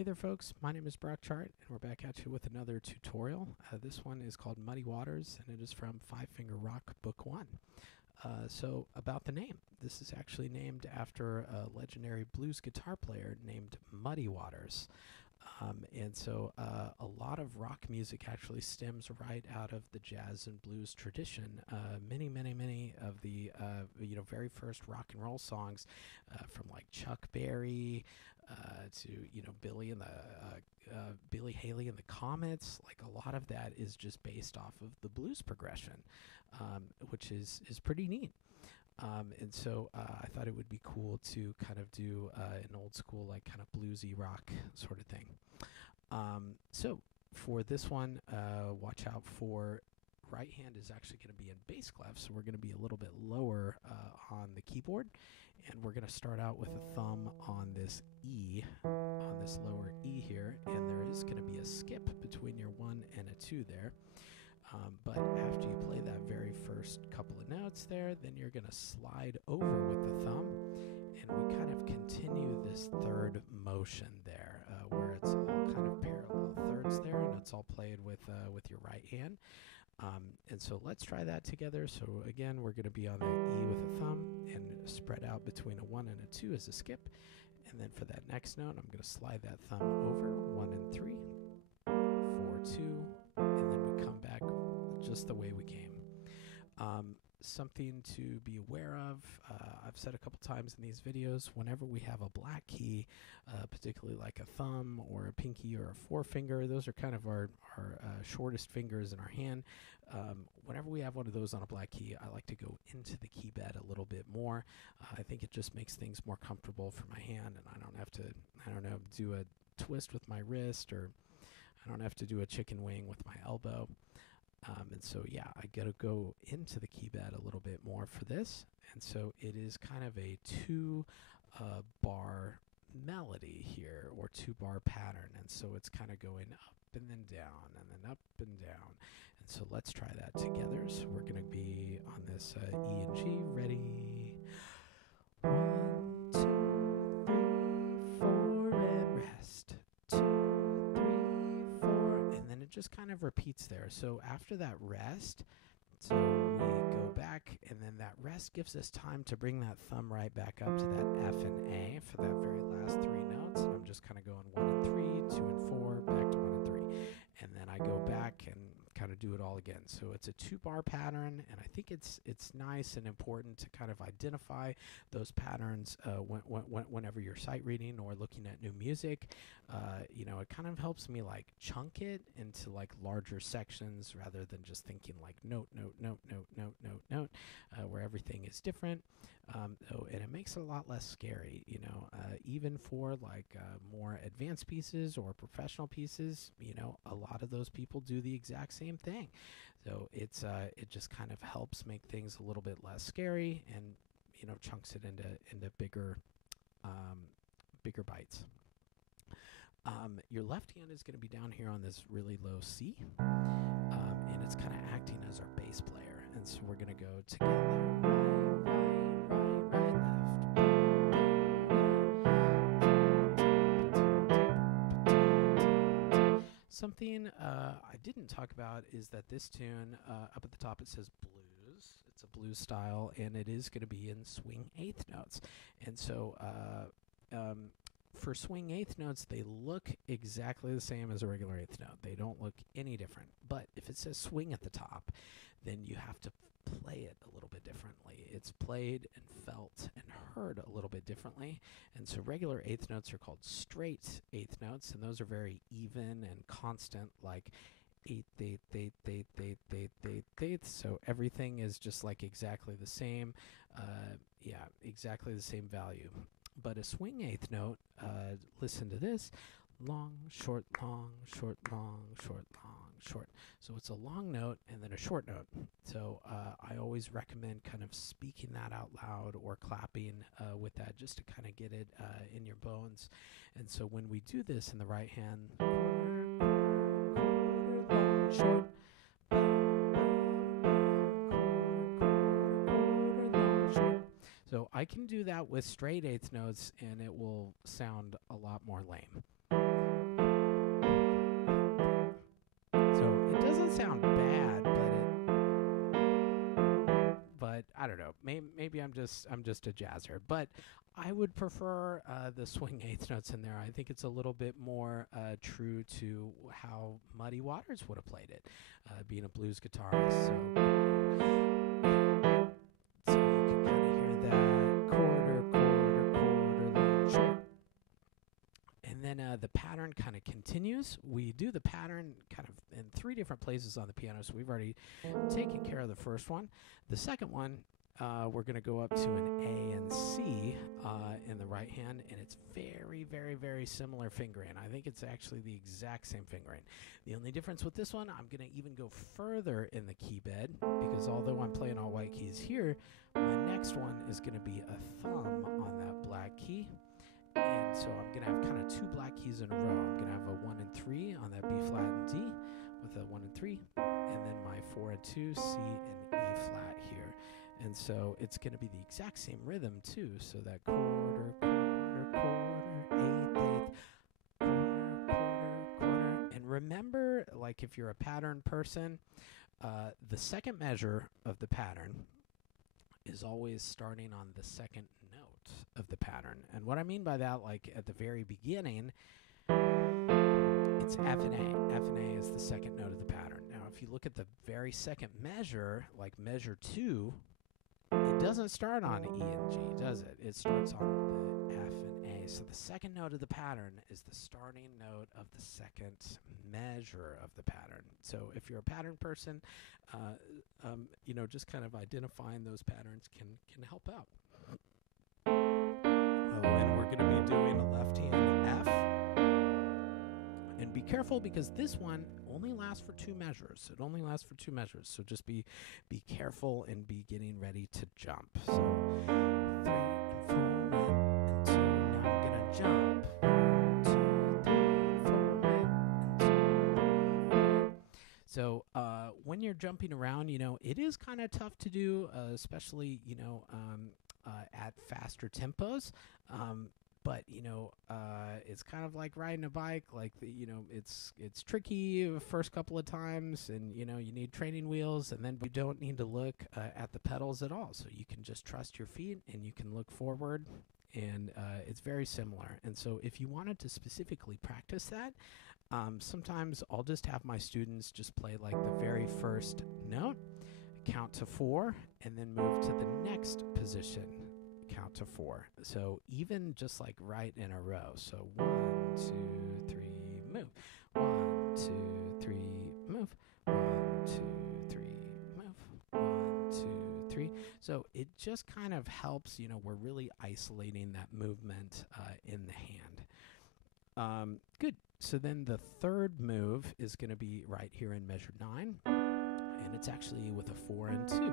Hey there folks, my name is Brock Chart and we're back at you with another tutorial. This one is called Muddy Waters and it is from Five Finger Rock Book 1. So about the name, this is actually named after a legendary blues guitar player named Muddy Waters. A lot of rock music actually stems right out of the jazz and blues tradition. Many of the very first rock and roll songs, from like Chuck Berry to Billy Haley and the Comets. Like a lot of that is just based off of the blues progression, which is pretty neat. I thought it would be cool to kind of do an old school, like kind of bluesy rock sort of thing. So for this one, watch out for right hand is actually going to be in bass clef, so we're going to be a little bit lower on the keyboard, and we're going to start out with a thumb on this E, on this lower E here, and there is going to be a skip between your 1 and a 2 there. But after you play that very first couple of notes there, then you're going to slide over with the thumb, and we kind of continue this third motion there, where it's all kind of parallel thirds there, and it's all played with your right hand. And so let's try that together. So again, we're going to be on the E with a thumb and spread out between a 1 and a 2 as a skip. And then for that next note, I'm going to slide that thumb over 1 and 3, 4, 2, and then we come back just the way we came. Something to be aware of, I've said a couple times in these videos, whenever we have a black key, particularly like a thumb or a pinky or a forefinger, those are kind of our shortest fingers in our hand. Whenever we have one of those on a black key, I like to go into the key bed a little bit more. I think it just makes things more comfortable for my hand, and I don't have to, do a twist with my wrist, or I don't have to do a chicken wing with my elbow. I gotta go into the key bed a little bit more for this. And so it is kind of a 2-bar melody here, or 2-bar pattern. And so it's kind of going up and then down and then up and down. And so let's try that together. So we're gonna be on this E and G. Ready? 1, 2, 3, 4, and rest. 2, 3, 4, and then it just kind of repeats there. So after that rest, so we go back, and then that rest gives us time to bring that thumb right back up to that F and A for that very last 3 notes. And I'm just kind of going 1 and 3, 2 and 4, back to 1 and 3. And then I go back and kind of do it all again. So it's a 2-bar pattern, and I think it's nice and important to kind of identify those patterns whenever you're sight reading or looking at new music. It kind of helps me like chunk it into like larger sections rather than just thinking like note, where everything is different. And it makes it a lot less scary, even for like more advanced pieces or professional pieces. A lot of those people do the exact same thing. So it just kind of helps make things a little bit less scary, and chunks it into bigger bites. Your left hand is going to be down here on this really low C, and it's kind of acting as our bass player. And so we're going to go together, right, left. Something I didn't talk about is that this tune, up at the top it says blues. It's a blues style, and it is going to be in swing eighth notes. And so for swing eighth notes, they look exactly the same as a regular eighth note. They don't look any different. But if it says swing at the top, then you have to play it a little bit differently. It's played and felt and heard a little bit differently. And so regular eighth notes are called straight eighth notes, and those are very even and constant, like eighth, eighth, eighth, eighth, eighth, eighth, eighth, eighth. So everything is just like exactly the same. Exactly the same value. But a swing eighth note, listen to this: long, short, long, short, long, short, long, short. So it's a long note and then a short note. So I always recommend kind of speaking that out loud or clapping with that, just to kind of get it in your bones. And so when we do this in the right hand, quarter, long, short. So I can do that with straight eighth notes, and it will sound a lot more lame. sound bad, but I don't know. Maybe I'm just a jazzer. But I would prefer the swing eighth notes in there. I think it's a little bit more true to how Muddy Waters would have played it, being a blues guitarist. So you can kind of hear that quarter, long, short. And then the pattern kind of continues. We do the pattern kind of in 3 different places on the piano, so we've already taken care of the first one. The second one, we're going to go up to an A and C in the right hand, and it's very, very, very similar fingering. I think it's actually the exact same fingering. The only difference with this one, I'm going to even go further in the key bed, because although I'm playing all white keys here, my next one is going to be a thumb on that black key. And so I'm going to have kind of 2 black keys in a row. I'm going to have a 1 and 3 on that B flat and D with a 1 and 3, and then my 4 and 2, C and E flat here. And so it's going to be the exact same rhythm too. So that quarter, eighth, quarter. And remember, like if you're a pattern person, the second measure of the pattern is always starting on the second note of the pattern. And what I mean by that, like at the very beginning, it's F and A. F and A is the second note of the pattern. Now, if you look at the very second measure, like measure 2, it doesn't start on E and G, does it? It starts on the F and A. So the second note of the pattern is the starting note of the second measure of the pattern. So if you're a pattern person, just kind of identifying those patterns can help out. And we're going to be doing a left hand F. And be careful, because this one only lasts for 2 measures. It only lasts for 2 measures. So just be careful and be getting ready to jump. So 3 and 4 and 2. Now I'm going to jump. 1, 2, 3, 4 and 2. So when you're jumping around, it is kind of tough to do, especially, at faster tempos. But it's kind of like riding a bike. Like it's tricky the first couple of times, and you need training wheels, and then you don't need to look at the pedals at all. So you can just trust your feet, and you can look forward, and it's very similar. And so if you wanted to specifically practice that, sometimes I'll just have my students just play like the very first note, count to 4, and then move to the next position, count to 4. So even just like right in a row. So 1, 2, 3, move. 1, 2, 3, move. 1, 2, 3, move. 1, 2, 3. So it just kind of helps, we're really isolating that movement in the hand. Good. So then the third move is going to be right here in measure 9. And it's actually with a 4 and 2.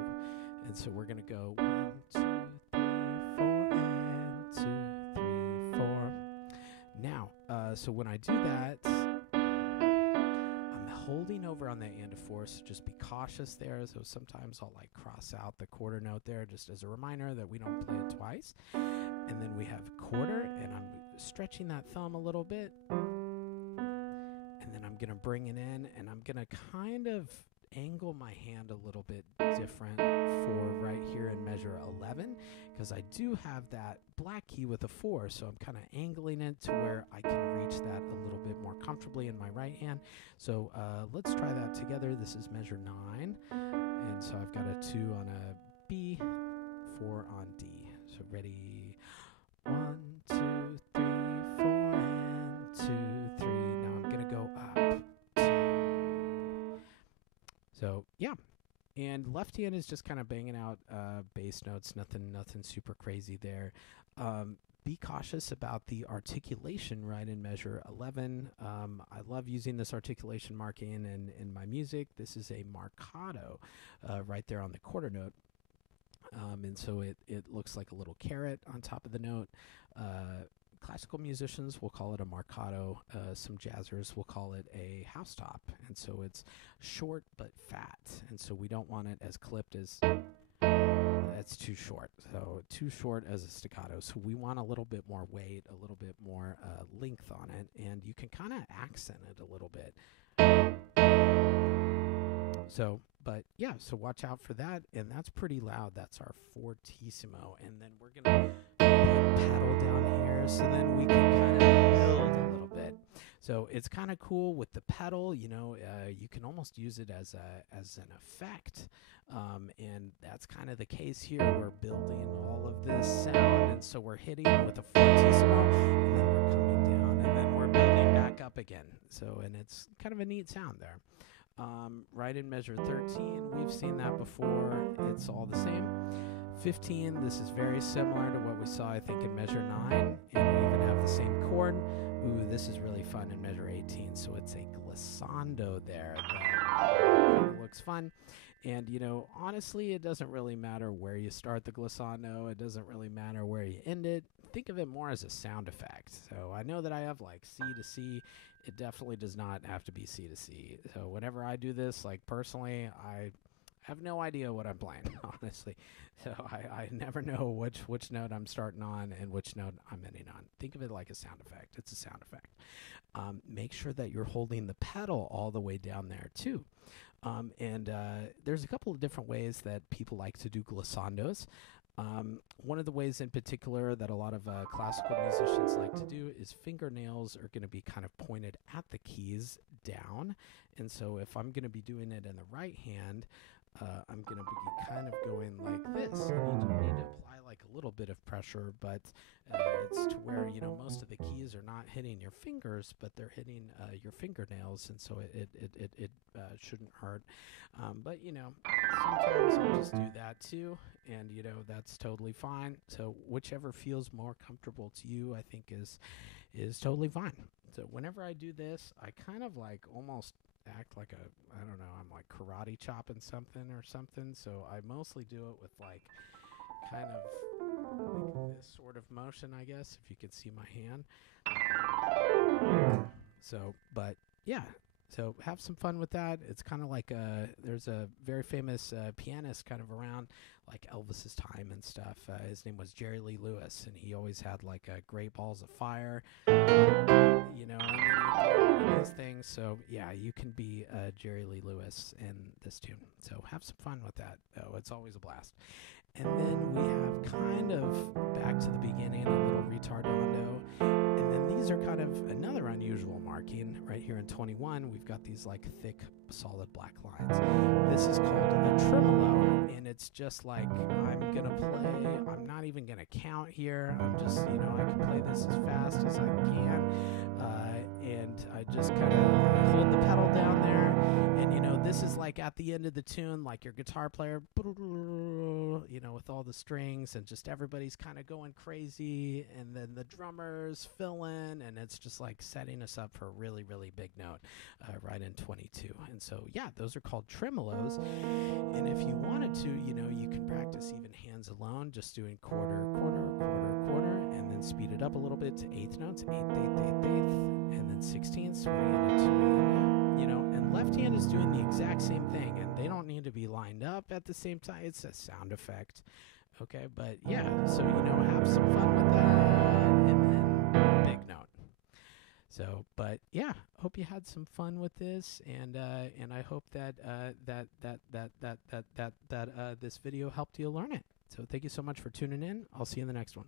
And so we're going to go 1, 2, 3, 4, and 2, 3, 4. Now, so when I do that, I'm holding over on that and of 4, so just be cautious there. So sometimes I'll like cross out the quarter note there just as a reminder that we don't play it twice. And then we have quarter, and I'm stretching that thumb a little bit. And then I'm going to bring it in, and I'm going to kind of angle my hand a little bit different for right here in measure 11, because I do have that black key with a 4, so I'm kind of angling it to where I can reach that a little bit more comfortably in my right hand. So let's try that together. This is measure 9, and so I've got a 2 on a B, 4 on D. So ready, 1, 2, 3, 4, and 2, 3. Now I'm gonna go up. So yeah, and left hand is just kind of banging out bass notes, nothing super crazy there. Be cautious about the articulation right in measure 11. I love using this articulation marking in my music. This is a marcato right there on the quarter note. And so it looks like a little caret on top of the note. Classical musicians will call it a marcato. Some jazzers will call it a housetop. And so it's short but fat. And so we don't want it as clipped as... That's too short. So too short as a staccato. So we want a little bit more weight, a little bit more length on it. And you can kind of accent it a little bit. So, but yeah, so watch out for that, and that's pretty loud. That's our fortissimo, and then we're gonna put pedal down here, so then we can kind of build a little bit. So it's kind of cool with the pedal. You can almost use it as an effect, and that's kind of the case here. We're building all of this sound, and so we're hitting with a fortissimo, and then we're coming down, and then we're building back up again. So, and it's kind of a neat sound there. Right in measure 13, we've seen that before. It's all the same. 15, this is very similar to what we saw, I think, in measure 9, and we even have the same chord. Ooh, this is really fun in measure 18, so it's a glissando there that kind of looks fun. And, honestly, it doesn't really matter where you start the glissando. It doesn't really matter where you end it. Think of it more as a sound effect. So I know that I have like C to C. It definitely does not have to be C to C. So whenever I do this, like personally, I have no idea what I'm playing, honestly. So I never know which note I'm starting on and which note I'm ending on. Think of it like a sound effect. It's a sound effect. Make sure that you're holding the pedal all the way down there too. And there's a couple of different ways that people like to do glissandos. One of the ways in particular that a lot of classical musicians like to do is fingernails are going to be kind of pointed at the keys down. And so if I'm going to be doing it in the right hand, I'm going to be kind of going like this. And you do need to apply like a little bit of pressure, but it's to where, most of the keys are not hitting your fingers, but they're hitting your fingernails, and so it shouldn't hurt. But, sometimes I'll just do that too, and, that's totally fine. So whichever feels more comfortable to you, I think is totally fine. So whenever I do this, I kind of like almost act like I don't know, I'm like karate chopping something or something. So I mostly do it with like kind of like this sort of motion, I guess, if you could see my hand. So, but yeah, so have some fun with that. It's kind of like there's a very famous pianist kind of around, like Elvis's time and stuff. His name was Jerry Lee Lewis, and he always had like Great Balls of Fire, and these things. So yeah, you can be Jerry Lee Lewis in this tune. So have some fun with that. Oh, it's always a blast. And then we have kind of back to the beginning, a little retardando. And then these are kind of another unusual marking. Right here in 21, we've got these like thick, solid black lines. This is called a tremolo, and it's just like I'm going to play. I'm not even going to count here. I'm just, I can play this as fast as I can. And I just kind of hold the pedal down there. And, this is like at the end of the tune, like your guitar player, with all the strings, and just everybody's kind of going crazy, and then the drummers fill in, and it's just like setting us up for a really, really big note right in 22. And so, yeah, those are called tremolos. And if you wanted to, you can practice even hands alone, just doing quarter, quarter, quarter, quarter, and then speed it up a little bit to eighth notes, eighth, eighth, eighth, eighth, and then 16th, and left hand is doing the exact same thing, and they don't need to be lined up at the same time. It's a sound effect. Okay, but yeah, so, have some fun with that, and then big note. So, but yeah, hope you had some fun with this, and I hope that this video helped you learn it. So thank you so much for tuning in. I'll see you in the next one.